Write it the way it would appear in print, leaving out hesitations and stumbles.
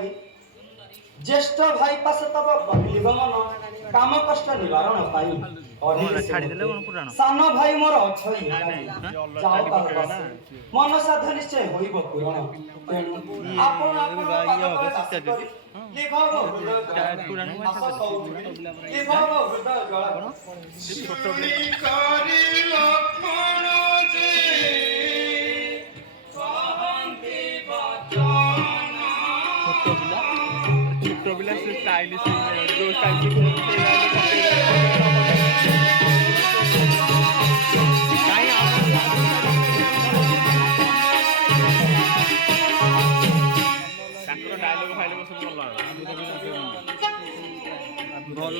सुंदरी ज्येष्ठ भाई पास तब कहली गमन काम कष्ट निवारण पाई सान भाई मोर अछई जाओ तार बसे मन साध निश्चय होइब पूरण तेणु आपण आपण लिख हृदय जल शिवनी करी लक्ष्मण जी सहंती बचन छोटो पिला से स्टाइलिश जो स्टाइल डायलॉग फाइल सब भल